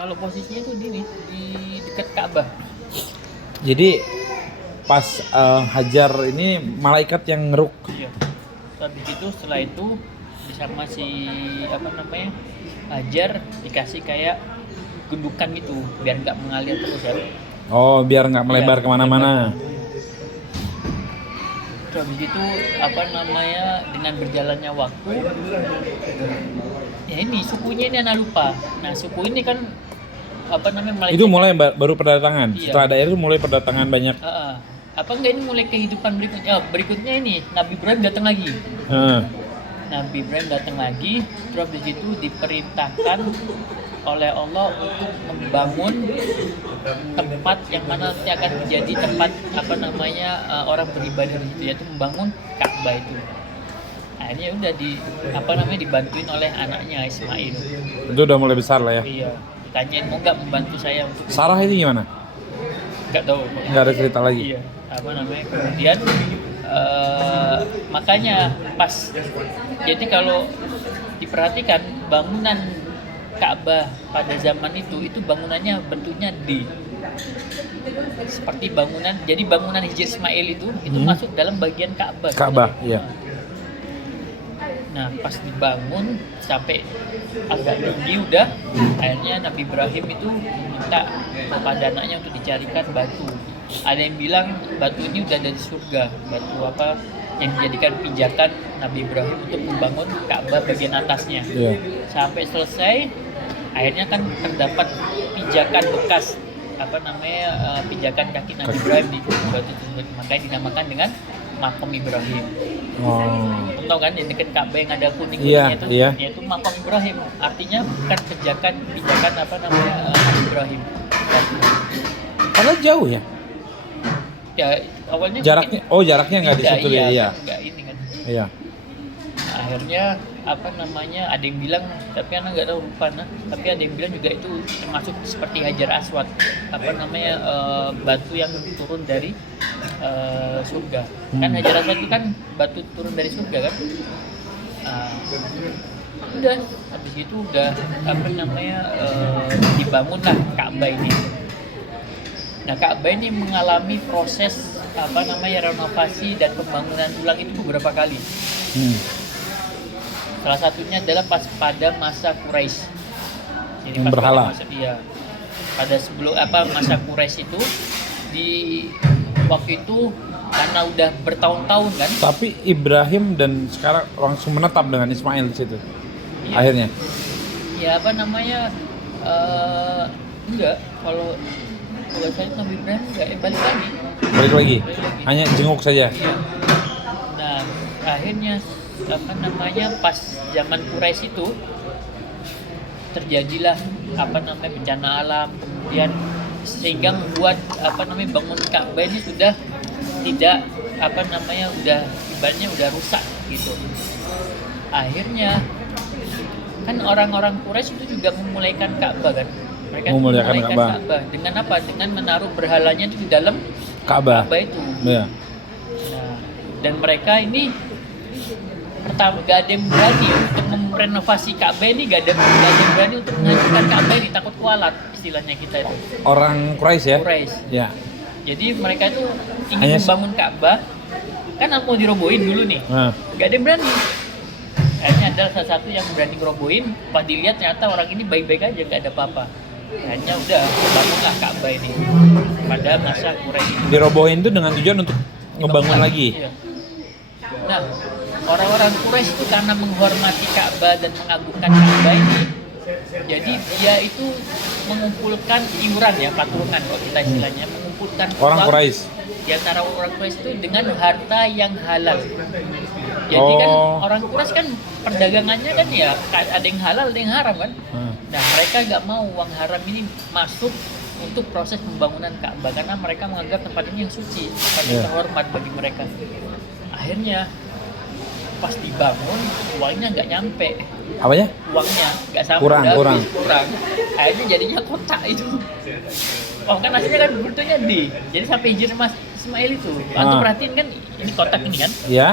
Kalau posisinya tuh di dekat Ka'bah. Jadi pas Hajar ini malaikat yang ngeruk. Iya. Habis itu setelah itu sama si Hajar dikasih kayak gundukan gitu biar nggak mengalir terus ya. Oh, biar nggak melebar Iya, kemana-mana. Terus habis itu dengan berjalannya waktu ya ini sukunya ini anak lupa. Nah suku ini kan melecehkan. Itu mulai baru perdatangan. Iya. Setelah ada air itu mulai perdatangan banyak. Apa enggak ini mulai kehidupan berikutnya? Berikutnya ini Nabi Ibrahim datang lagi. Nabi Ibrahim datang lagi, terus di situ diperintahkan oleh Allah untuk membangun tempat yang mana nanti akan menjadi tempat orang beribadah di situ, yaitu membangun Ka'bah itu. Akhirnya udah dibantuin oleh anaknya Ismail. Itu udah mulai besar lah ya. Iya, ditanyain mau nggak membantu saya untuk Sarah itu gimana? nggak tahu. Nggak ada cerita lagi. Iya, kemudian makanya pas jadi kalau diperhatikan bangunan Ka'bah pada zaman itu bangunannya bentuknya D. Seperti bangunan Hijr Ismail itu masuk dalam bagian Ka'bah. Ka'bah, iya. Nah, pas dibangun sampai agak tinggi udah, akhirnya Nabi Ibrahim itu minta kepada anaknya untuk dicarikan batu. Ada yang bilang batu ini udah dari surga, batu yang dijadikan pijakan Nabi Ibrahim untuk membangun Ka'bah bagian atasnya. Iya. Sampai selesai, akhirnya kan terdapat pijakan bekas pijakan kaki Nabi Ibrahim di batu tersebut, makanya dinamakan dengan Makom Ibrahim. Kamu tahu kan yang dekat Ka'bah yang ada kuning-kuningnya itu, yaitu Makom Ibrahim. Artinya bukan pijakan Nabi Ibrahim. Padahal jauh ya. Ya awalnya Jaraknya nggak di situ ya. Iya. Nggak ini kan. Iya. Akhirnya ada yang bilang, tapi anak nggak tahu lupa tapi ada yang bilang juga itu termasuk seperti Hajar Aswad, batu yang turun dari surga. Kan Hajar Aswad itu kan batu turun dari surga kan. Udah habis itu dibangunlah Ka'bah ini. Nah, Ka'bah ini mengalami proses renovasi dan pembangunan ulang itu beberapa kali. Salah satunya adalah pada masa Quraisy. Jadi yang berhala. Pada sebelum masa Quraisy itu di waktu itu karena udah bertahun-tahun kan. Tapi Ibrahim dan sekarang langsung menetap dengan Ismail di situ. Iya. Akhirnya. Ya enggak kalau saya Nabi Ibrahim enggak balik lagi. Hanya jenguk saja. Iya. Nah, akhirnya pas zaman Quraisy itu terjadilah bencana alam, kemudian sehingga membuat bangun Ka'bah ini sudah tidak udah rusak gitu. Akhirnya kan orang-orang Quraisy itu juga memulaikan Ka'bah kan. Mereka memulaikan Ka'bah dengan dengan menaruh berhalanya itu di dalam Ka'bah itu. Iya. Nah, dan mereka ini pertama gak ada yang berani untuk merenovasi Ka'bah ini, gak ada yang berani untuk menghancurkan Ka'bah ini, takut kualat istilahnya kita itu. Orang Quraisy ya? Quraisy. Ya. Jadi mereka itu ingin membangun Ka'bah, kan mau dirobohin dulu nih. Gak ada yang berani. Akhirnya adalah salah satu yang berani ngerobohin, pas dilihat ternyata orang ini baik-baik aja, gak ada apa-apa. Akhirnya udah bangunlah Ka'bah ini pada masa Quraisy. Dirobohin itu dengan tujuan untuk ngebangun lagi. Iya. Nah, orang-orang Quraisy itu karena menghormati Ka'bah dan mengagungkan Ka'bah ini, jadi dia itu mengumpulkan iuran ya, patungan kalau kita istilahnya, mengumpulkan orang Quraisy. Di antara orang Quraisy itu dengan harta yang halal. Jadi kan orang Quraisy kan perdagangannya kan ya ada yang halal, ada yang haram kan. Nah, mereka nggak mau uang haram ini masuk untuk proses pembangunan Ka'bah karena mereka menganggap tempat ini yang suci, tempat yang terhormat bagi mereka. Akhirnya pas dibangun uangnya nggak nyampe. Apanya? Uangnya nggak sampai, kurang. Akhirnya jadinya kotak itu. Kan aslinya kan bentuknya D. Jadi sampai Hijr Ismail itu. Antum perhatiin kan ini kotak ini kan? Iya.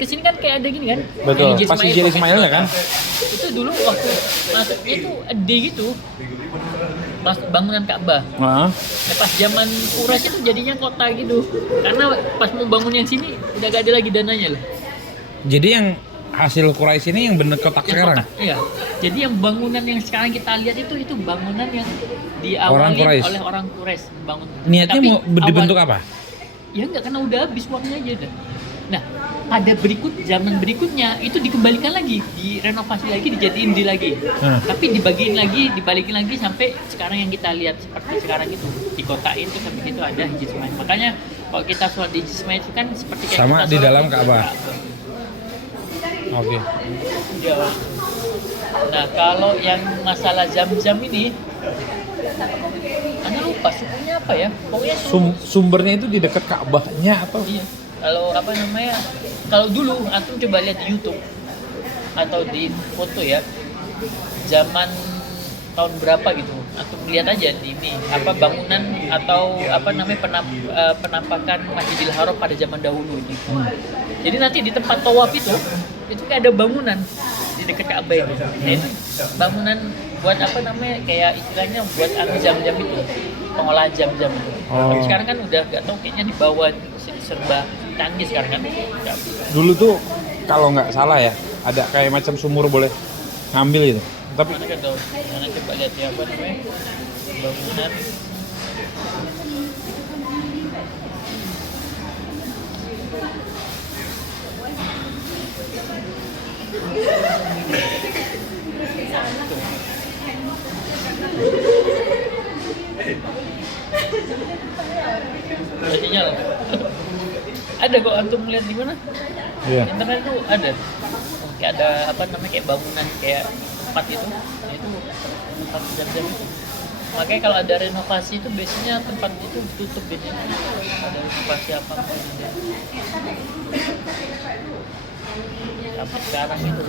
Kesini kan kayak ada gini kan? Betul. Pas Hijr Ismail ya kan? Itu dulu waktu masuknya itu D gitu. bangunan Ka'bah. Nah, Pas zaman Quraisy itu jadinya kota gitu. Karena pas mau bangun yang sini udah gak ada lagi dananya loh. jadi yang hasil Quraisy ini yang bener kotak Yang sekarang? kota, iya. Jadi yang bangunan yang sekarang kita lihat itu bangunan yang Orang diawali Quraisy. oleh orang Quraisy bangun. Niatnya Tapi mau dibentuk apa? Ya enggak, karena udah habis uangnya aja dah. Nah, pada zaman berikutnya itu dikembalikan lagi, direnovasi lagi, dijadiin di lagi. Tapi dibalikin lagi sampai sekarang yang kita lihat seperti sekarang itu di kota itu sampai itu ada Hijaz Ismail. Makanya kalau kita sholat di Hijaz Ismail itu kan seperti kayak Sama kita di sholat dalam Ka'bah. Oke. Iya. Nah, kalau yang masalah Zam-Zam ini, Anda lupa sukunya apa ya? Pokoknya Sumbernya itu di dekat Ka'bahnya atau? iya. Kalau apa namanya? Kalau dulu antum coba lihat di YouTube atau di foto ya, zaman tahun berapa gitu, antum lihat aja di ini apa bangunan atau apa namanya penampakan Masjidil Haram pada zaman dahulu itu. Jadi nanti di tempat tawaf itu kayak ada bangunan di dekat Ka'bah itu. Nah, itu bangunan buat apa namanya kayak istilahnya buat jam-jam itu, pengolahan jam-jam itu. Tapi sekarang kan udah gak tau kayaknya dibawa serba canggih sekarang kan. Dulu tuh kalau nggak salah ya ada kayak macam sumur boleh ngambil itu. Tapi Mana kan tahu? Mana coba lihat ya apa namanya bangunan. Jadinya ada kok antum melihat di mana? iya. Internet tuh ada. Kayak ada apa namanya kayak bangunan kayak tempat itu. Nah, itu tempat jam-jam itu. Makanya kalau ada renovasi itu biasanya tempat itu tutup biasanya. Ada renovasi apa pun. Sampai sekarang itu.